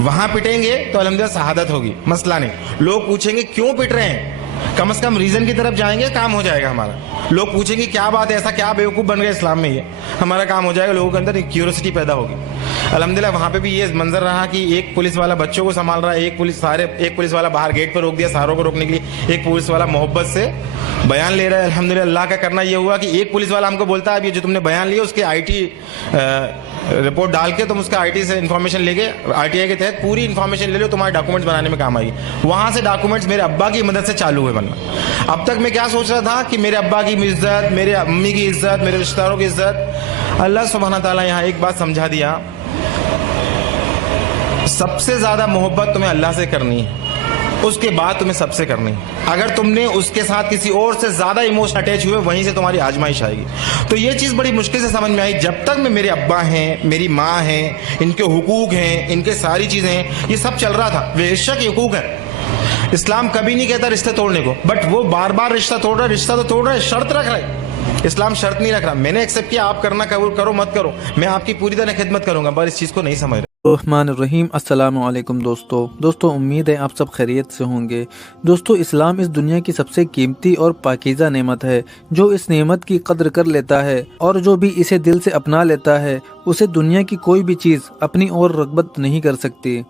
वहां पिटेंगे तो अल्हम्दुलिल्लाह शहादत होगी, मसला नहीं। लोग पूछेंगे क्यों पिट रहे हैं, कम से कम रीजन की तरफ जाएंगे, काम हो जाएगा हमारा। लोग पूछेंगे क्या बात है, ऐसा क्या बेवकूफ़ बन गए इस्लाम में, ये हमारा काम हो जाएगा, लोगों के अंदर एक क्यूरियोसिटी पैदा होगी। अल्हम्दुलिल्लाह वहाँ पे भी ये मंजर रहा कि एक पुलिस वाला बच्चों को संभाल रहा है, एक पुलिस वाला बाहर गेट पर रोक दिया सारों को रोकने के लिए, एक पुलिस वाला मोहब्बत से बयान ले रहा है। अल्हम्दुलिल्लाह अल्लाह का करना ये हुआ कि एक पुलिस वाला हमको बोलता है अब ये जो तुमने बयान लिया उसके IT रिपोर्ट डाल के तुम उसका IT से इन्फॉर्मेशन लेके RTI के तहत पूरी इन्फॉर्मेशन ले लो, तुम्हारे डॉक्यूमेंट्स बनाने में काम आएगी। वहां से डॉक्यूमेंट्स मेरे अब्बा की मदद से चालू हुए बनना। अब तक मैं क्या सोच रहा था कि मेरे अब्बा की इज्जत, मेरे अम्मी की इज्जत, मेरे रिश्तेदारों की इज्जत, अल्लाह सुब्हानहू तआला यहाँ एक बात समझा दिया, सबसे ज्यादा मोहब्बत तुम्हें अल्लाह से करनी है, उसके बाद तुम्हें सबसे करनी है। अगर तुमने उसके साथ किसी और से ज्यादा इमोशन अटैच हुए, वहीं से तुम्हारी आजमाइश आएगी। तो ये चीज बड़ी मुश्किल से समझ में आई। जब तक में मेरे अब्बा हैं, मेरी माँ हैं, इनके हुकूक हैं, इनके सारी चीजें हैं, ये सब चल रहा था। बेशक ये हुकूक है, इस्लाम कभी नहीं कहता रिश्ते तोड़ने को, बट वो बार बार रिश्ता तोड़ रहा है, रिश्ता तो तोड़ रहा है, शर्त रख रहा है। इस्लाम शर्त नहीं रख रहा। मैंने एक्सेप्ट किया, आप करना करो मत करो, मैं आपकी पूरी तरह खिदमत करूंगा, पर इस चीज को नहीं समझ रहा। रहमानिर्रहीम। अस्सलामु अलैकुम दोस्तों, उम्मीद है आप सब खैरियत से होंगे। दोस्तों, इस्लाम इस दुनिया की सबसे कीमती और पाकीज़ा नेमत है। जो इस नेमत की कद्र कर लेता है और जो भी इसे दिल से अपना लेता है, उसे दुनिया की कोई भी चीज़ अपनी ओर रग़बत नहीं कर सकती।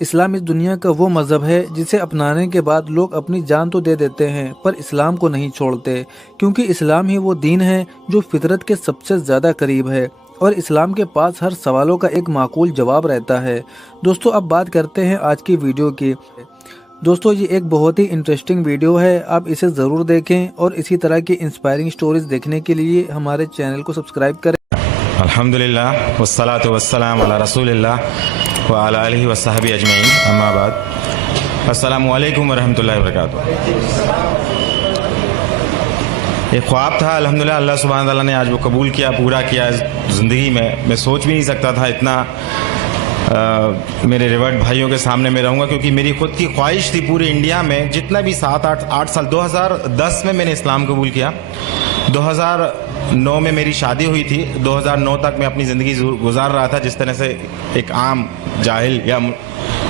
इस्लाम इस दुनिया का वो मज़हब है जिसे अपनाने के बाद लोग अपनी जान तो दे देते हैं पर इस्लाम को नहीं छोड़ते, क्योंकि इस्लाम ही वो दीन है जो फितरत के सबसे ज़्यादा करीब है और इस्लाम के पास हर सवालों का एक माकूल जवाब रहता है। दोस्तों, अब बात करते हैं आज की वीडियो की। दोस्तों, ये एक बहुत ही इंटरेस्टिंग वीडियो है, आप इसे ज़रूर देखें और इसी तरह की इंस्पायरिंग स्टोरीज देखने के लिए हमारे चैनल को सब्सक्राइब करें। अल्हम्दुलिल्लाह वस्सलातु वस्सलाम अला रसूलिल्लाह व अला आलिहि व सहबी अजमईन, अम्मा बाद। अस्सलामु अलैकुम व रहमतुल्लाहि व बरकातुहू। एक ख्वाब था, अल्हम्दुलिल्लाह अल्लाह सुब्हानहू तआला ने आज वो कबूल किया, पूरा किया ज़िंदगी में। मैं सोच भी नहीं सकता था इतना मेरे रिवर्ट भाइयों के सामने मैं रहूँगा, क्योंकि मेरी खुद की ख्वाहिश थी पूरे इंडिया में जितना भी 7-8 साल। 2010 में मैंने इस्लाम कबूल किया, 2009 में मेरी शादी हुई थी, 2009 तक मैं अपनी ज़िंदगी गुजार रहा था जिस तरह से एक आम जाहिल या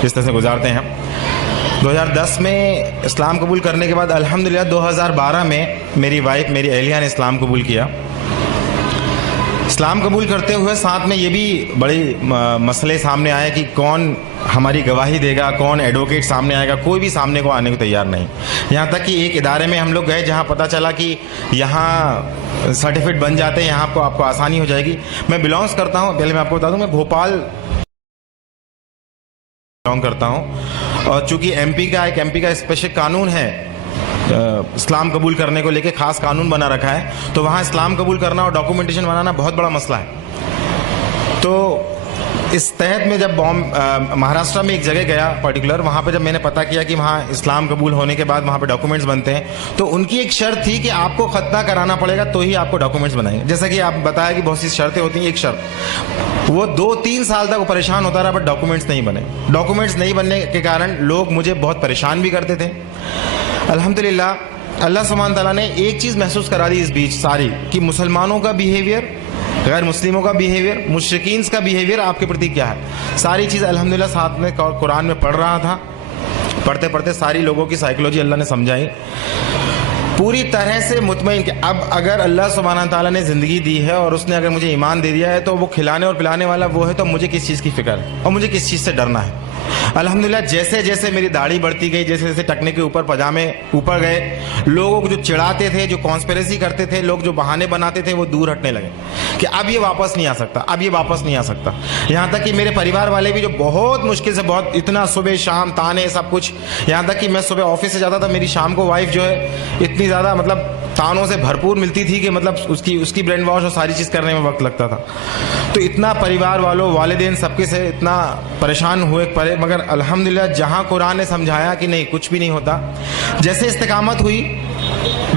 जिस तरह से गुजारते हैं। 2010 में इस्लाम कबूल करने के बाद अल्हम्दुलिल्लाह 2012 में मेरी वाइफ, मेरी अहलिया ने इस्लाम कबूल किया। इस्लाम कबूल करते हुए साथ में ये भी बड़े मसले सामने आए कि कौन हमारी गवाही देगा, कौन एडवोकेट सामने आएगा। कोई भी सामने को आने को तैयार नहीं। यहाँ तक कि एक इदारे में हम लोग गए जहाँ पता चला कि यहाँ सर्टिफिकेट बन जाते हैं, यहाँ आपको आसानी हो जाएगी। मैं बिलोंग्स करता हूँ, पहले मैं आपको बता दूँ, मैं भोपाल बिलोंग करता हूँ, और चूँकि एमपी का स्पेशल कानून है इस्लाम कबूल करने को लेके, खास कानून बना रखा है, तो वहाँ इस्लाम कबूल करना और डॉक्यूमेंटेशन बनाना बहुत बड़ा मसला है। तो इस तहत में जब महाराष्ट्र में एक जगह गया पर्टिकुलर, वहाँ पे जब मैंने पता किया कि वहाँ इस्लाम कबूल होने के बाद वहाँ पे डॉक्यूमेंट्स बनते हैं, तो उनकी एक शर्त थी कि आपको खतना कराना पड़ेगा तो ही आपको डॉक्यूमेंट्स बनाएंगे। जैसा कि आप बताया कि बहुत सी शर्तें होती हैं, एक शर्त वो 2-3 साल तक वो परेशान होता रहा, बट डॉक्यूमेंट्स नहीं बने। डॉक्यूमेंट्स नहीं बनने के कारण लोग मुझे बहुत परेशान भी करते थे। अल्हम्दुलिल्लाह अल्लाह सुब्हानहू तआला ने एक चीज़ महसूस करा दी इस बीच सारी, कि मुसलमानों का बिहेवियर, गैर मुस्लिमों का बिहेवियर, मुश्रिकीन का बिहेवियर आपके प्रति क्या है। सारी चीज़ अल्हम्दुलिल्लाह साथ में कुरान में पढ़ रहा था। पढ़ते पढ़ते सारी लोगों की साइकोलॉजी अल्लाह ने समझाई, पूरी तरह से मुतमईन कि अब अगर अल्लाह सुब्हानहू तआला ने ज़िंदगी दी है और उसने अगर मुझे ईमान दे दिया है तो वो खिलाने और पिलाने वाला वो है, तो मुझे किस चीज़ की फ़िक्र है और मुझे किस चीज़ से डरना है। अल्हम्दुलिल्लाह जैसे जैसे मेरी दाढ़ी बढ़ती गई, जैसे जैसे टकने के ऊपर पजामे ऊपर गए, लोगों को जो चिढ़ाते थे, जो कॉन्स्पिरेसी करते थे, लोग जो बहाने बनाते थे, वो दूर हटने लगे कि अब ये वापस नहीं आ सकता, अब ये वापस नहीं आ सकता। यहाँ तक कि मेरे परिवार वाले भी जो बहुत मुश्किल से, बहुत इतना सुबह शाम ताने सब कुछ, यहाँ तक कि मैं सुबह ऑफिस से जाता था, मेरी शाम को वाइफ जो है इतनी ज़्यादा मतलब तानों से भरपूर मिलती थी कि मतलब उसकी ब्रेन वॉश और सारी चीज़ करने में वक्त लगता था। तो इतना परिवार वालों, वालिदैन सबके से इतना परेशान हुए परे, मगर अल्हम्दुलिल्लाह जहाँ कुरान ने समझाया कि नहीं कुछ भी नहीं होता, जैसे इस्तिकामत हुई,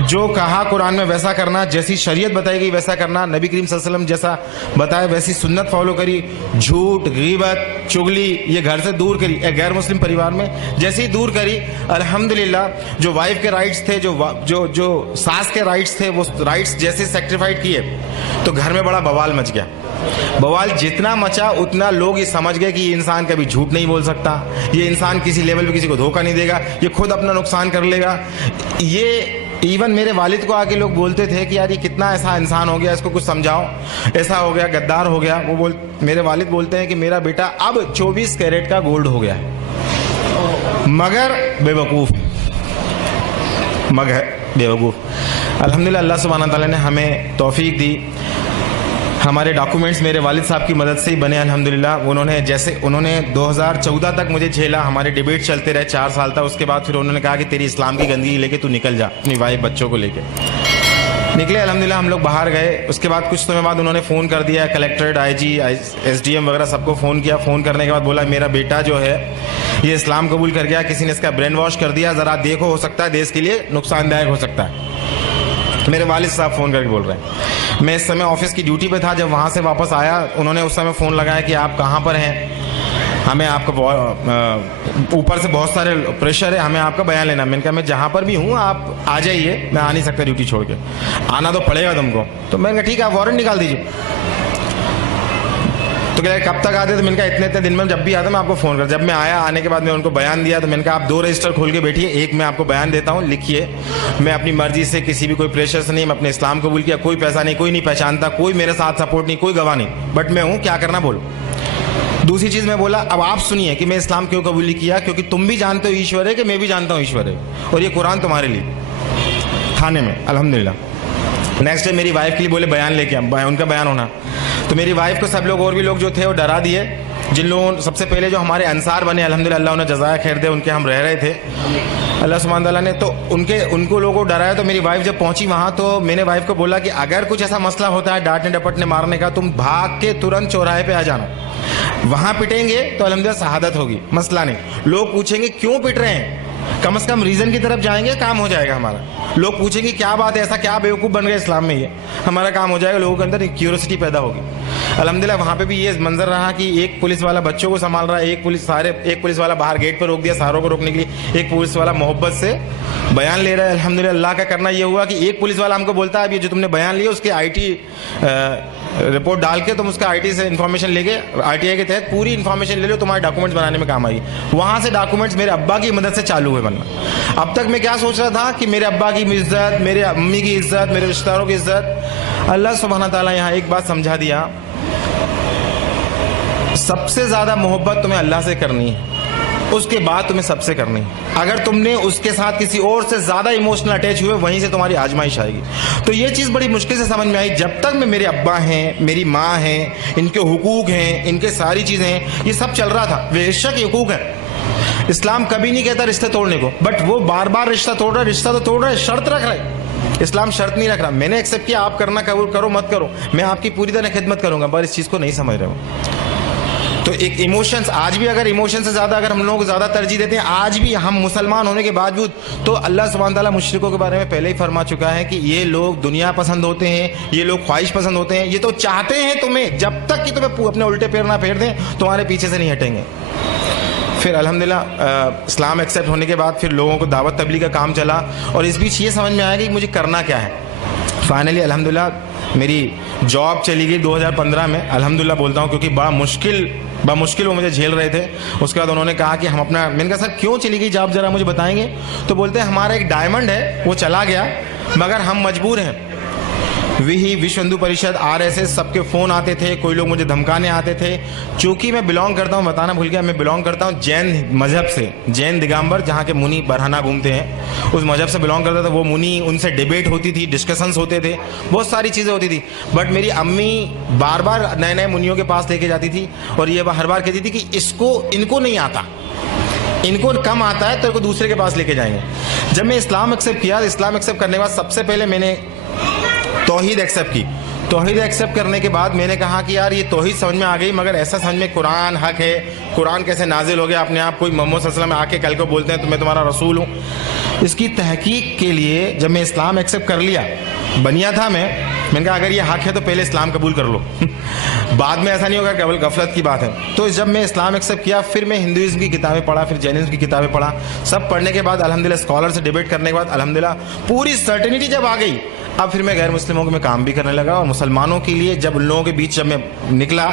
जो कहा कुरान में वैसा करना, जैसी शरीयत बताई गई वैसा करना, नबी करीम सल्लल्लाहु अलैहि वसल्लम जैसा बताया वैसी सुन्नत फॉलो करी, झूठ, गीबत, चुगली ये घर से दूर करी। एक गैर मुस्लिम परिवार में जैसे ही दूर करी, अल्हम्दुलिल्लाह जो वाइफ के राइट्स थे, जो सास के राइट्स थे, वो राइट्स जैसे सेक्रीफाइड किए तो घर में बड़ा बवाल मच गया। बवाल जितना मचा उतना लोग ये समझ गए कि ये इंसान कभी झूठ नहीं बोल सकता, ये इंसान किसी लेवल पे किसी को धोखा नहीं देगा, ये खुद अपना नुकसान कर लेगा। ये इवन मेरे वालिद को आके लोग बोलते थे कि यार ये कितना ऐसा इंसान हो गया, इसको कुछ समझाओ, ऐसा हो गया, गद्दार हो गया। मेरे वालिद बोलते हैं कि मेरा बेटा अब 24 कैरेट का गोल्ड हो गया है, मगर बेवकूफ़, अल्हम्दुलिल्लाह अल्लाह सुब्हानहू व तआला ने हमें तौफीक दी। हमारे डॉक्यूमेंट्स मेरे वालिद साहब की मदद से ही बने अल्हम्दुलिल्लाह। उन्होंने 2014 तक मुझे झेला, हमारे डिबेट चलते रहे 4 साल तक। उसके बाद फिर उन्होंने कहा कि तेरी इस्लाम की गंदगी लेके तू निकल जा, अपनी वाइफ बच्चों को लेके निकले। अल्हम्दुलिल्लाह हम लोग बाहर गए। उसके बाद कुछ समय बाद उन्होंने फ़ोन कर दिया, कलेक्ट्रेट, IG, SDM वगैरह सबको फ़ोन किया। फ़ोन करने के बाद बोला मेरा बेटा जो है ये इस्लाम कबूल कर गया, किसी ने इसका ब्रेन वॉश कर दिया, ज़रा देखो, हो सकता है देश के लिए नुकसानदायक हो सकता है। मेरे वालिद साहब फ़ोन करके बोल रहे हैं। मैं इस समय ऑफिस की ड्यूटी पे था। जब वहाँ से वापस आया उन्होंने उस समय फ़ोन लगाया कि आप कहाँ पर हैं, हमें आपको ऊपर से बहुत सारे प्रेशर है, हमें आपका बयान लेना। मैंने कहा मैं जहाँ पर भी हूँ आप आ जाइए, मैं आ नहीं सकता ड्यूटी छोड़ के, आना तो पड़ेगा तुमको। तो मैंने कहा ठीक है, आप वारंट निकाल दीजिए। तो कह कब तक आते? तो मैंने कहा इतने दिन में जब भी आता मैं आपको फ़ोन कर। जब मैं आया, आने के बाद मैं उनको बयान दिया, तो मैंने कहा आप 2 रजिस्टर खोल के बैठिए, एक मैं आपको बयान देता हूँ, लिखिए। मैं अपनी मर्जी से, किसी भी कोई प्रेशर से नहीं, मैं अपने इस्लाम कबूल किया, कोई पैसा नहीं, कोई नहीं पहचानता, कोई मेरे साथ सपोर्ट नहीं, कोई गवाह नहीं, बट मैं हूँ, क्या करना बोलो। दूसरी चीज़ मैं बोला, अब आप सुनिए कि मैं इस्लाम क्यों कबूल किया, क्योंकि तुम भी जानते हो ईश्वर है, कि मैं भी जानता हूँ ईश्वर है, और ये कुरान तुम्हारे लिए थाने में अल्हम्दुलिल्लाह। नेक्स्ट डे मेरी वाइफ के लिए बोले बयान लेके आ, उनका बयान होना। तो मेरी वाइफ को सब लोग और भी लोग जो थे वो डरा दिए। जिन लोगों सबसे पहले जो हमारे अंसार बने अल्हम्दुलिल्लाह, अल्लाह उन्हें जज़ाया खैर दे, उनके हम रह रहे थे अल्लाह सुब्हान तआला ने, तो उनको लोगों को डराया। तो मेरी वाइफ जब पहुंची वहाँ, तो मैंने वाइफ को बोला कि अगर कुछ ऐसा मसला होता है डांटने डपटने मारने का, तुम भाग के तुरंत चौराहे पे आ जाना, वहाँ पिटेंगे तो अल्हम्दुलिल्लाह शहादत होगी, मसला नहीं। लोग पूछेंगे क्यों पिट रहे हैं, कम से कम रीजन की तरफ जाएंगे, काम हो जाएगा हमारा। लोग पूछेंगे क्या बात है, ऐसा क्या बेवकूफ़ बन गए इस्लाम में, ये हमारा काम हो जाएगा, लोगों के अंदर क्यूरियोसिटी पैदा होगी। अल्हम्दुलिल्लाह वहाँ पे भी ये मंजर रहा कि एक पुलिस वाला बच्चों को संभाल रहा है, एक पुलिस वाला बाहर गेट पर रोक दिया सारों को रोकने के लिए, एक पुलिस वाला मोहब्बत से बयान ले रहा है। अल्हम्दुलिल्लाह अल्लाह का करना ये हुआ कि एक पुलिस वाला हमको बोलता है अब ये जो तुमने बयान लिया उसके IT रिपोर्ट डाल के तुम उसका IT से इन्फॉर्मेशन लेके, RTI के तहत पूरी इन्फॉर्मेशन ले लो, तुम्हारे डॉक्यूमेंट्स बनाने में काम आएगी। वहाँ से डॉक्यूमेंट्स मेरे अब्बा की मदद से चालू हुए बनना। अब तक मैं क्या सोच रहा था कि मेरे अब्बा की इज्जत, मेरे अम्मी की इज्जत, मेरे रिश्तेदारों की इज्जत, अल्लाह सुब्हान तआला यहाँ एक बात समझा दिया, सबसे ज्यादा मोहब्बत तुम्हें अल्लाह से करनी है, उसके बाद तुम्हें सबसे करनी है। अगर तुमने उसके साथ किसी और से ज्यादा इमोशनल अटैच हुए, वहीं से तुम्हारी आजमाइश आएगी। तो ये चीज बड़ी मुश्किल से समझ में आई। जब तक मैं मेरे अब्बा हैं, मेरी माँ हैं, इनके हुकूक हैं, इनके सारी चीजें हैं, ये सब चल रहा था। बेशक ये हुकूक है, इस्लाम कभी नहीं कहता रिश्ते तोड़ने को, बट वो बार बार रिश्ता तोड़ रहा है, रिश्ता तो तोड़ रहा है, शर्त रख रहा है। इस्लाम शर्त नहीं रख रहा। मैंने एक्सेप्ट किया, आप करना कबूल करो मत करो, मैं आपकी पूरी तरह खिदमत करूंगा, पर इस चीज को नहीं समझ रहे हो। तो एक इमोशंस, आज भी अगर इमोशन से ज्यादा अगर हम लोग ज्यादा तरजीह देते हैं, आज भी हम मुसलमान होने के बावजूद, तो अल्लाह सुब्हान तआला मुशरिकों के बारे में पहले ही फरमा चुका है कि ये लोग दुनिया पसंद होते हैं, ये लोग ख्वाहिश पसंद होते हैं, ये तो चाहते हैं तुम्हें, जब तक कि तुम्हें अपने उल्टे पैर ना फेर दें तुम्हारे पीछे से नहीं हटेंगे। फिर अल्हम्दुलिल्लाह इस्लाम एक्सेप्ट होने के बाद फिर लोगों को दावत तबलीग का काम चला, और इस बीच ये समझ में आया कि मुझे करना क्या है। फाइनली अल्हम्दुलिल्लाह मेरी जॉब चली गई 2015 में, अल्हम्दुलिल्लाह बोलता हूँ, क्योंकि बड़ा मुश्किल वो मुझे झेल रहे थे। उसके बाद उन्होंने कहा कि हम अपना, मैंने कहा सर क्यों चली गई जॉब, जरा मुझे बताएंगे। तो बोलते हैं हमारा एक डायमंड है वो चला गया, मगर हम मजबूर हैं। विश्व हिंदू परिषद, RSS सबके फ़ोन आते थे, कोई लोग मुझे धमकाने आते थे। चूँकि मैं बिलोंग करता हूँ, बताना भूल गया, मैं बिलोंग करता हूँ जैन मजहब से, जैन दिगंबर, जहाँ के मुनि बरहाना घूमते हैं, उस मजहब से बिलोंग करता था। वो मुनि, उनसे डिबेट होती थी, डिस्कशंस होते थे, बहुत सारी चीज़ें होती थी। बट मेरी अम्मी बार बार नए नए मुनियों के पास लेके जाती थी, और ये हर बार कहती थी कि इनको नहीं आता, इनको कम आता है, तेरे को दूसरे के पास लेके जाएंगे। जब मैं इस्लाम एक्सेप्ट किया, इस्लाम एक्सेप्ट करने के बाद सबसे पहले मैंने तौहीद एक्सेप्ट की। तौहीद एक्सेप्ट करने के बाद मैंने कहा कि यार ये तौहीद समझ में आ गई, मगर ऐसा समझ में कुरान हक है, कुरान कैसे नाजिल हो गया अपने आप, कोई मोहम्मद सल्लल्लाहु अलैहि वसल्लम आके कल को बोलते हैं तो मैं तुम्हारा रसूल हूँ। इसकी तहकीक के लिए जब मैं इस्लाम एक्सेप्ट कर लिया, बनिया था मैं, میں نے کہا اگر یہ حق ہے تو پہلے اسلام قبول کر لو بعد میں ایسا نہیں ہوگا کہ غفلت کی بات ہے. تو جب میں اسلام ایکسیپٹ کیا پھر میں ہندوازم کی کتابیں پڑھا, پھر جینزم کی کتابیں پڑھا. سب پڑھنے کے بعد الحمدللہ اسکالر سے ڈیبیٹ کرنے کے بعد الحمدللہ پوری سرٹنٹی جب آ گئی, اب پھر میں غیر مسلموں کے میں کام بھی کرنے لگا. اور مسلمانوں کے لیے جب ان لوگوں کے بیچ جب میں نکلا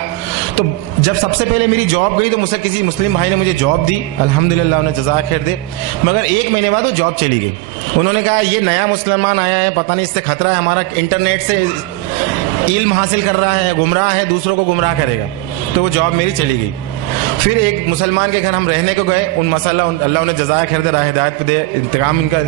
تو جب سب سے پہلے میری جاب گئی تو مجھ سے کسی مسلم بھائی نے مجھے جاب دی, الحمدللہ انہیں جزاک خیر دے. مگر 1 مہینے بعد وہ جاب چلی گئی. انہوں نے کہا یہ نیا مسلمان آیا ہے, پتہ نہیں اس سے خطرہ ہے, ہمارا انٹرنیٹ سے علم حاصل کر رہا ہے, گمراہ ہے, دوسروں کو گمراہ کرے گا. تو وہ جاب میری چلی گئی. پھر ایک مسلمان کے گھر ہم رہنے کو گئے, ان مسئلہ اللہ انہیں جزائے خیر دے, راہ ہدایت پہ دے, انتقام ان کا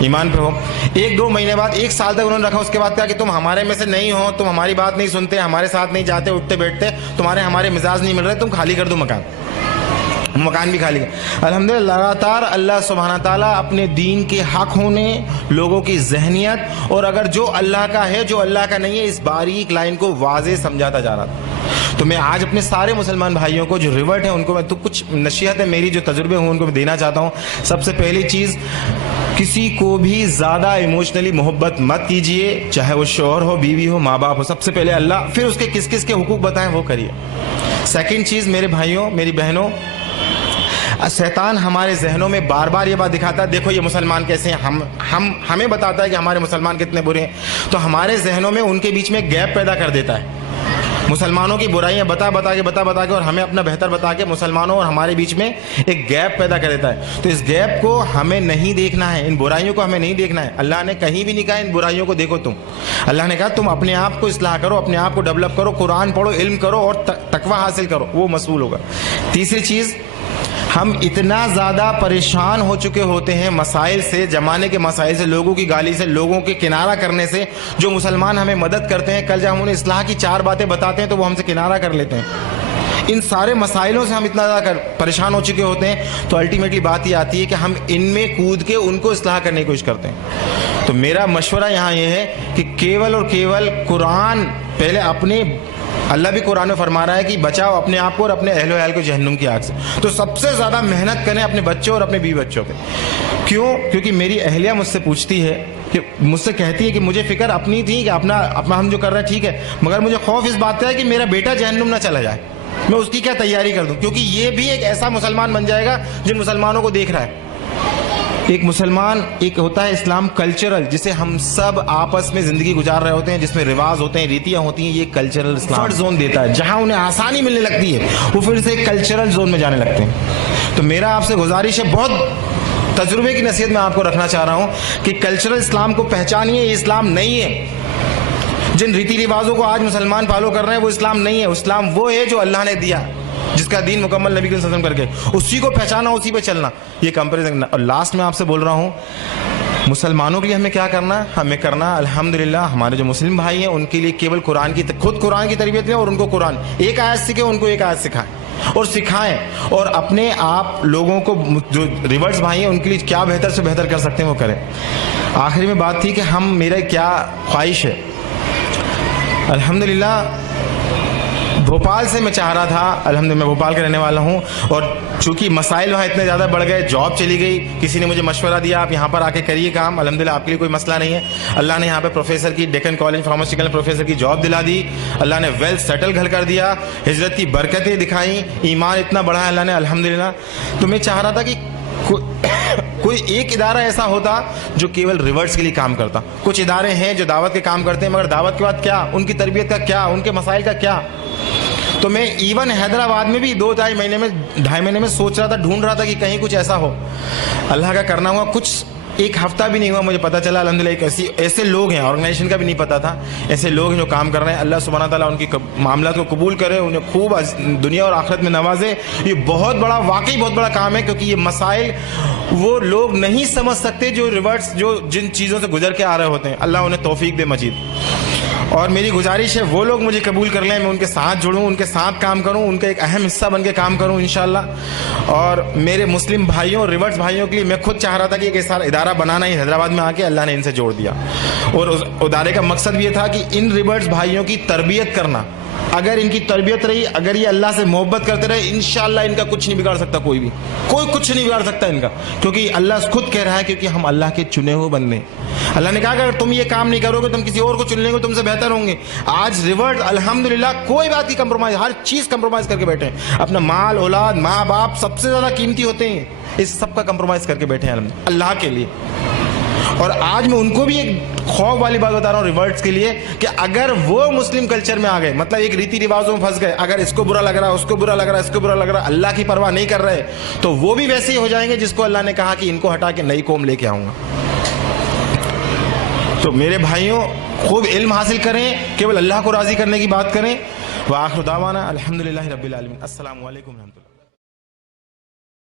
ایمان پہ ہو. 1-2 مہینے بعد 1 سال تک انہوں نے رکھا. اس کے بعد کہا کہ تم ہمارے میں سے نہیں ہو, تم ہماری بات نہیں سنتے, ہمارے ساتھ نہیں جاتے, اٹھتے بیٹھتے, تمہارے ہمارے مزاج نہیں مل رہے, تم خالی کر دو مکان بھی خالی. الحمدللہ لگاتار اللہ سبحانہ تعالیٰ اپنے دین کے حق ہونے, لوگوں کی ذہنیت اور اگر جو اللہ کا ہے جو اللہ کا نہیں ہے, اس باریک لائن کو واضح سمجھاتا جا رہا تھا. تو میں آج اپنے سارے مسلمان بھائیوں کو جو ریورٹ ہیں ان کو میں تو کچھ نصیحت ہے میری جو تجربے ہوں ان کو میں دینا چاہتا ہوں. سب سے پہلی چیز, کسی کو بھی زیادہ ایموشنلی محبت مت کیجئے, چاہے وہ شوہر ہو, بیوی ہو, ماں باپ ہو. سب سے پہلے اللہ, پھر اس کے کس کس کے حقوق بتائیں وہ کریے. سیکنڈ چیز, میرے بھائیوں میری بہنوں, شیطان ہمارے ذہنوں میں بار بار یہ بات دکھاتا ہے دیکھو یہ مسلمان کیسے ہیں, ہمیں بتاتا ہے کہ ہمارے مسلمان کتنے برے ہیں. تو ہمارے ذہنوں میں ان کے بیچ میں گیپ پیدا کر دیتا ہے, مسلمانوں کی برائیاں بتا کے اور ہمیں اپنا بہتر بتا کے مسلمانوں اور ہمارے بیچ میں ایک گیپ پیدا کر دیتا ہے. تو اس گیپ کو ہمیں نہیں دیکھنا ہے, ان برائیوں کو ہمیں نہیں دیکھنا ہے. اللہ نے کہیں بھی نہیں کہا ان برائیوں کو دیکھو تم, اللہ نے کہا تم اپنے آپ کو اصلاح کرو, اپنے آپ کو ڈیولپ کرو, قرآن پڑھو, علم کرو اور تقویٰ حاصل کرو, وہ مصول ہوگا. تیسری چیز, ہم اتنا زیادہ پریشان ہو چکے ہوتے ہیں مسائل سے, زمانے کے مسائل سے, لوگوں کی گالی سے, لوگوں کے کنارہ کرنے سے. جو مسلمان ہمیں مدد کرتے ہیں, کل جب ہم انہیں اصلاح کی 4 باتیں بتاتے ہیں تو وہ ہم سے کنارہ کر لیتے ہیں. ان سارے مسائلوں سے ہم اتنا زیادہ پریشان ہو چکے ہوتے ہیں تو الٹیمیٹلی بات یہ آتی ہے کہ ہم ان میں کود کے ان کو اصلاح کرنے کی کوشش کرتے ہیں. تو میرا مشورہ یہاں یہ ہے کہ کیول اور کیول قرآن پہلے اپنے, اللہ بھی قرآن میں فرما رہا ہے کہ بچاؤ اپنے آپ کو اور اپنے اہل و عیال کو جہنم کی آگ سے. تو سب سے زیادہ محنت کریں اپنے بچوں اور اپنے بیوی بچوں پہ. کیوں؟ کیونکہ میری اہلیہ مجھ سے پوچھتی ہے کہ مجھ سے کہتی ہے کہ مجھے فکر اپنی تھی کہ اپنا ہم جو کر رہے ہیں ٹھیک ہے, مگر مجھے خوف اس بات کا ہے کہ میرا بیٹا جہنم نہ چلا جائے, میں اس کی کیا تیاری کر دوں, کیونکہ یہ بھی ایک ایسا مسلمان بن جائے گا جن مسلمانوں کو دیکھ رہا ہے. ایک مسلمان, ایک ہوتا ہے اسلام کلچرل, جسے ہم سب آپس میں زندگی گزار رہے ہوتے ہیں, جس میں رواج ہوتے ہیں, ریتیاں ہوتی ہیں. یہ کلچرل اسلام زون دیتا ہے, جہاں انہیں آسانی ملنے لگتی ہے وہ پھر سے کلچرل زون میں جانے لگتے ہیں. تو میرا آپ سے گزارش ہے, بہت تجربے کی نصیحت میں آپ کو رکھنا چاہ رہا ہوں کہ کلچرل اسلام کو پہچانیے. یہ اسلام نہیں ہے, جن ریتی رواجوں کو آج مسلمان فالو کر رہے ہیں وہ اسلام نہیں ہے. اسلام وہ ہے جو اللہ نے دیا, جس کا دین مکمل نبی صلی اللہ علیہ وسلم کر کے, اسی کو پہچانا, اسی پہ چلنا, یہ کمپیریزن. اور لاسٹ میں آپ سے بول رہا ہوں, مسلمانوں کے لیے ہمیں کیا کرنا ہے, ہمیں کرنا الحمدللہ ہمارے جو مسلم بھائی ہیں ان کے لیے کیول خود قرآن کی تربیت لیں اور ان کو قرآن ایک آیت سیکھیں, ان کو ایک آیت سکھائیں اور سکھائیں, اور اپنے آپ لوگوں کو جو ریورس بھائی ہیں ان کے لیے کیا بہتر سے بہتر کر سکتے ہیں وہ کریں. آخری میں بات تھی کہ میرا کیا خواہش ہے. الحمدللہ بھوپال سے میں چاہ رہا تھا, الحمدللہ میں بھوپال کا رہنے والا ہوں, اور چونکہ مسائل وہاں اتنے زیادہ بڑھ گئے, جاب چلی گئی, کسی نے مجھے مشورہ دیا آپ یہاں پر آ کے کریے کام, الحمدللہ آپ کے لیے کوئی مسئلہ نہیں ہے. اللہ نے یہاں پہ پروفیسر کی, ڈیکن کالج فارماسیوٹیکل پروفیسر کی جاب دلا دی, اللہ نے ویل سیٹل گھر کر دیا, ہجرت کی برکتیں دکھائیں, ایمان اتنا بڑھا ہے اللہ نے الحمدللہ. تو میں چاہ رہا تھا کہ کوئی ایک ادارہ ایسا ہوتا جو کیول ریورس کے لیے کام کرتا. کچھ ادارے ہیں جو دعوت کے کام کرتے ہیں, مگر دعوت کے بعد کیا, ان کی تربیت کا کیا, ان کے مسائل کا کیا. تو میں ایون حیدرآباد میں بھی 2-2.5 مہینے میں سوچ رہا تھا, ڈھونڈ رہا تھا کہ کہیں کچھ ایسا ہو. اللہ کا کرنا ہوا, کچھ 1 ہفتہ بھی نہیں ہوا مجھے پتا چلا الحمدللہ ایک ایسے لوگ ہیں, آرگنائزیشن کا بھی نہیں پتا تھا, ایسے لوگ ہیں جو کام کر رہے ہیں. اللہ سبحانہ تعالیٰ ان کی معاملات کو قبول کرے, انہیں خوب دنیا اور آخرت میں نوازے. یہ بہت بڑا, واقعی بہت بڑا کام ہے, کیونکہ یہ مسائل وہ لوگ نہیں سمجھ سکتے جو ریورس, جو جن چیزوں سے گزر کے آ رہے ہوتے ہیں. اللہ انہیں توفیق دے مزید. اور میری گزارش ہے وہ لوگ مجھے قبول کر لیں, میں ان کے ساتھ جڑوں, ان کے ساتھ کام کروں, ان کا ایک اہم حصہ بن کے کام کروں انشاءاللہ. اور میرے مسلم بھائیوں, ریورس بھائیوں کے لیے میں خود چاہ رہا تھا کہ ایک ایسا ادارہ بنانا ہی حیدرآباد میں آ کے, اللہ نے ان سے جوڑ دیا. اور اس ادارے کا مقصد بھی یہ تھا کہ ان ریورس بھائیوں کی تربیت کرنا, اگر ان کی تربیت رہی, اگر یہ اللہ سے محبت کرتے رہے, انشاءاللہ ان کا کچھ نہیں بگاڑ سکتا کوئی بھی, کوئی کچھ نہیں بگاڑ سکتا ان کا, کیونکہ اللہ خود کہہ رہا ہے کیونکہ ہم اللہ کے چنے ہوئے بندے ہیں. اللہ نے کہا کہ اگر تم یہ کام نہیں کرو گے تم کسی اور کو چن لیں گے, تم سے بہتر ہوں گے. آج ریورٹ الحمدللہ کوئی بات کی کمپرومائز, ہر چیز کمپرومائز کر کے بیٹھے ہیں. اپنا مال, اولاد, ماں باپ سب سے زیادہ قیمتی ہوتے ہیں, اس سب کا کمپرومائز کر کے بیٹھے ہیں اللہ کے لیے. اور آج میں ان کو بھی ایک خوف والی بات بتا رہا ہوں ریورٹس کے لیے, کہ اگر وہ مسلم کلچر میں آ گئے, مطلب ایک ریتی رواجوں میں پھنس گئے, اگر اس کو برا لگ رہا ہے, اس کو برا لگ رہا ہے, اس کو برا لگ رہا ہے, اللہ کی پرواہ نہیں کر رہے, تو وہ بھی ویسے ہی ہو جائیں گے جس کو اللہ نے کہا کہ ان کو ہٹا کے نئی قوم لے کے آؤں گا. تو میرے بھائیوں, خوب علم حاصل کریں, کیول اللہ کو راضی کرنے کی بات کریں. وآخر دعوانا الحمدللہ رب العالمین. السلام علیکم ورحمۃ اللہ.